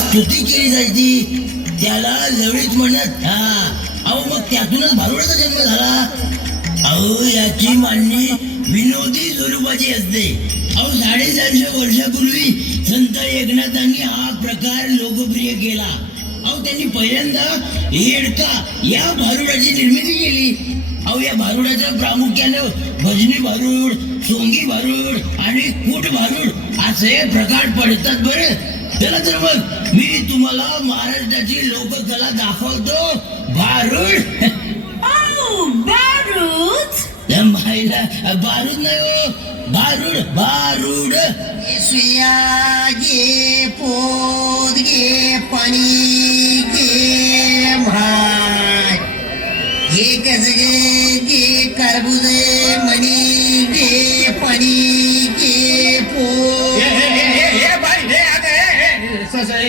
स्तुती केली जायची. त्याला जवळीच म्हणत हा अहो मग त्यातूनच भारुडाचा जन्म झाला. अहो याची मांडणी विनोदी स्वरूपाची असते. अहो साडेचारशे वर्षापूर्वी संत एकनाथांनी हा प्रकार लोकप्रिय केला. अहो त्यांनी पहिल्यांदा येडका या भारुडाची निर्मिती केली. अहो या भारुडाचं प्रामुख्यानं भजनी भारूड सोंगी भारूड आणि कूट भारूड असे प्रकार पडतात बरं. चला तर मग मी तुम्हाला महाराष्ट्राची लोककला दाखवतो. भारूड Oh! त्या माईला बारूद नाही हो. भारूड भारूड सुया घे पोत घे पाणी घे भात घे कस घे घे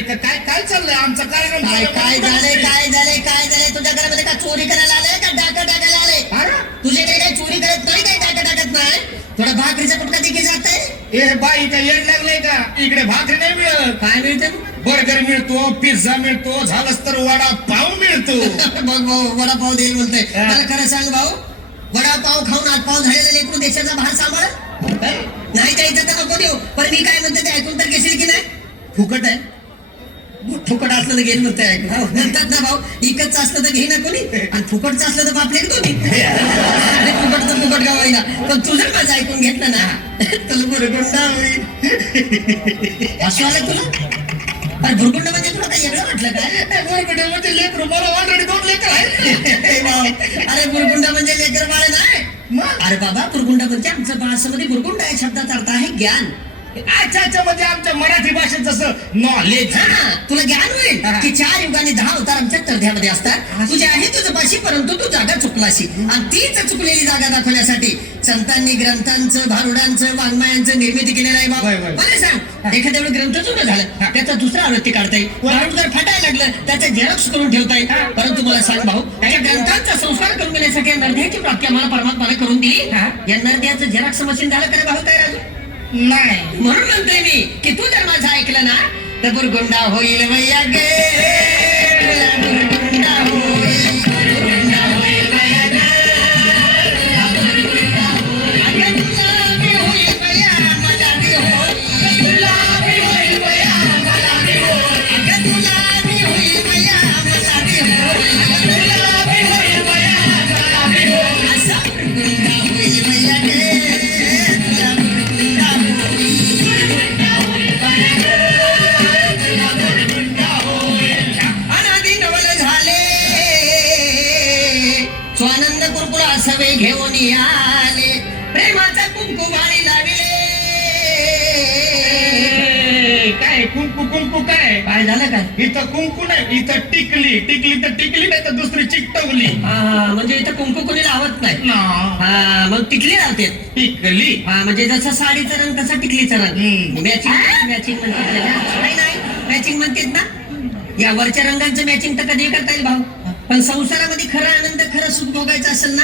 काय काय चाललंय? आमचा कार्यक्रम काय काय झालंय? काय झालंय? काय झालंय? तुझ्या घरामध्ये का चोरी करायला आलंय का डाका टाकायला आलंय? अरे, तुझ्याकडे काय चोरी करत नाही काय डाका टाकत नाही. थोडा भाकरीचा तुटका देखील जात आहे ए बाई काय येड लागलंय का? इकडे भाकरी नाही मिळत. काय मिळतं? बर्गर मिळतो पिझ्झा मिळतो झालंच तर वडा पाव मिळतो. बघ भाऊ वडापाव देईल बोलतोय. मला खरं सांग भाऊ वडापाव खाऊन आतपाव झालेलं लेकरू देशाचा भार सांभाळ. नाही द्यायचं तर नको देऊ. पण मी काय म्हणते ते ऐकून तर घेशील की नाही? फुकट आहे. फुकट असलं तर घेईन हो, म्हणतात ना भाऊ इकतच असलं तर घे ना कोणी आणि फुकटचं असलं तर बापले दोन्ही. अरे फुकट तर फुकट होईना पण तू जर माझं ऐकून घेतलं ना. तुला होईल असं आलं तुला? अरे भुरगुंड म्हणजे तुला काही वेगळं वाटलं काय? बरगडे म्हणजे लेकरू मला ऑलरेडी दोन लेकर आहे अरे बुरगुंडा म्हणजे लेकर बाळ नाही. मग? अरे बाबा बुरगुंडा म्हणजे आमचं भाषेमध्ये बुरगुंडा या शब्दाचा अर्थ आहे ज्ञान. अच्छा अच्छा म्हणजे आमच्या मराठी भाषेत जसं नॉलेज हा, तुला ज्ञान होईल हा. की चार युगाने दहा अवतार आमच्या तर्ध्यामध्ये असतात. तुझे आहे तुझं पाशी परंतु तू जागा चुकलाशी. आणि तीच चुकलेली जागा दाखवण्यासाठी संतांनी ग्रंथांचं भारुडांचं वाङ्मयांचं निर्मिती केलेलं आहे होय, होय. बाबा मला सांग एखाद्या वेळी ग्रंथ जुनं झालं त्याचा दुसरा आवृत्ती काढता येईल. भारूड जर फाटायला लागलं त्याचं झेरॉक्स करून ठेवता येईल. परंतु मला सांग भाऊ या ग्रंथांचा संस्कार करून घेण्यासाठी या नरद्याची प्राप्ती आम्हाला परमात्माला करून दिली. या नरद्याचं झेरॉक्स मशीन झालं का भाऊ? काय नाही. म्हणून म्हणतोय मी की तू जर माझं ऐकलं ना तर बुरगुंडा होईल मैया गे घेऊन आले प्रेमाचा कुंकू माळी लाविले. ए, काय कुंकू कुंकू काय? काय झालं काय इथं कुंकू नाही इथं टिकली. टिकली तर टिकली नाही तर दुसरी चिकटवली. हा, म्हणजे इथं कुंकू कोणी लावत नाही. हा. मग टिकली लावते. टिकली? हा म्हणजे जसा साडीचा रंग तसा टिकलीचा रंग. मॅचिंग मॅचिंग म्हणतात त्याला. नाही नाही मॅचिंग म्हणतात ना. या वरच्या रंगांचं मॅचिंग तर कधी करता येईल भाऊ? पण संसारामध्ये खरा आनंद खरं सुख भोगायचं असेल ना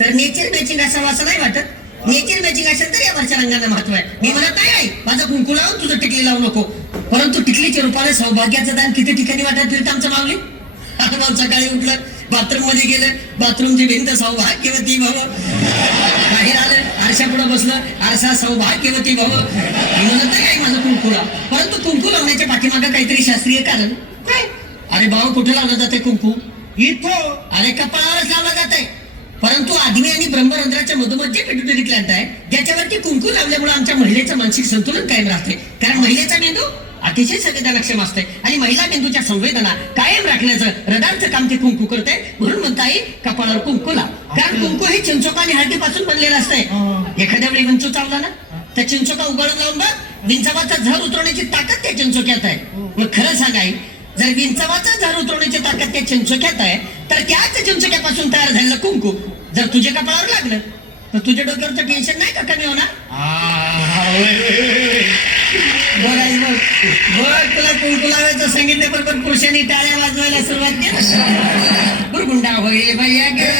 तर नेचर मॅचिंग असावं असं नाही वाटत. नेचर मॅचिंग असेल तर या वरच्या रंगांना महत्त्व आहे. मी म्हणत नाही आई माझा कुंकू लावून तुझं टिकली लावू नको. परंतु टिकलीच्या रूपाने सौभाग्याचं दान किती ठिकाणी वाटत फिरत आमचं माऊली? आता सकाळी उठलं बाथरूममध्ये गेलं बाथरूमची भिंत सौभाग्यवती भाऊ बाहेर आलं आरशा पुढे बसलं आरसा सौभाग्यवती मी म्हणत नाही आई माझं कुंकू लाव. परंतु कुंकू लावण्याच्या पाठीमागं काहीतरी शास्त्रीय कारण काय? अरे भाऊ कुठे लावलं जाते कुंकू? इथं. अरे कपाळावरच लावलं जात आहे परंतु आग्नेय आणि ब्रह्मरंध्राच्या मधोमध्य पिट्युटरी ग्लँड आहे ज्याच्यावरती कुंकू लावल्यामुळे आमच्या महिलेचं मानसिक संतुलन कायम राहते. कारण महिलेचा मेंदू अतिशय संवेदनाक्षम असते आणि महिला मेंदूच्या संवेदना कायम राखण्याचं रडांचं काम ते कुंकू करते. म्हणून म्हणता येईल कपाळावर कुंकू लाव. कारण कुंकू हे चिंचोका आणि हळदीपासून बनलेलं असतंय. एखाद्या वेळी विंचू चावला ना त्या चिंचोका उघडून लावून बघ विंचवाचा झर उतरवण्याची ताकद त्या चिंचोक्यात आहे. मग खरं सांगाय जर विंचवाचा झर उतरवण्याची ताकद त्या चिंचोक्यात आहे तर त्याच चिंचोक्यापासून तयार झालेलं कुंकू जर तुझ्या कपाळावर लागलं तर तुझ्या डोक्यावरचं टेन्शन नाही का कमी होणार. बघ आई बघ बघ तुला कुंकू लावायचं सांगितल्याबरोबर पुरुषांनी टाळ्या वाजवायला सुरुवात केली. बुरगुंडा होईल भैया गे.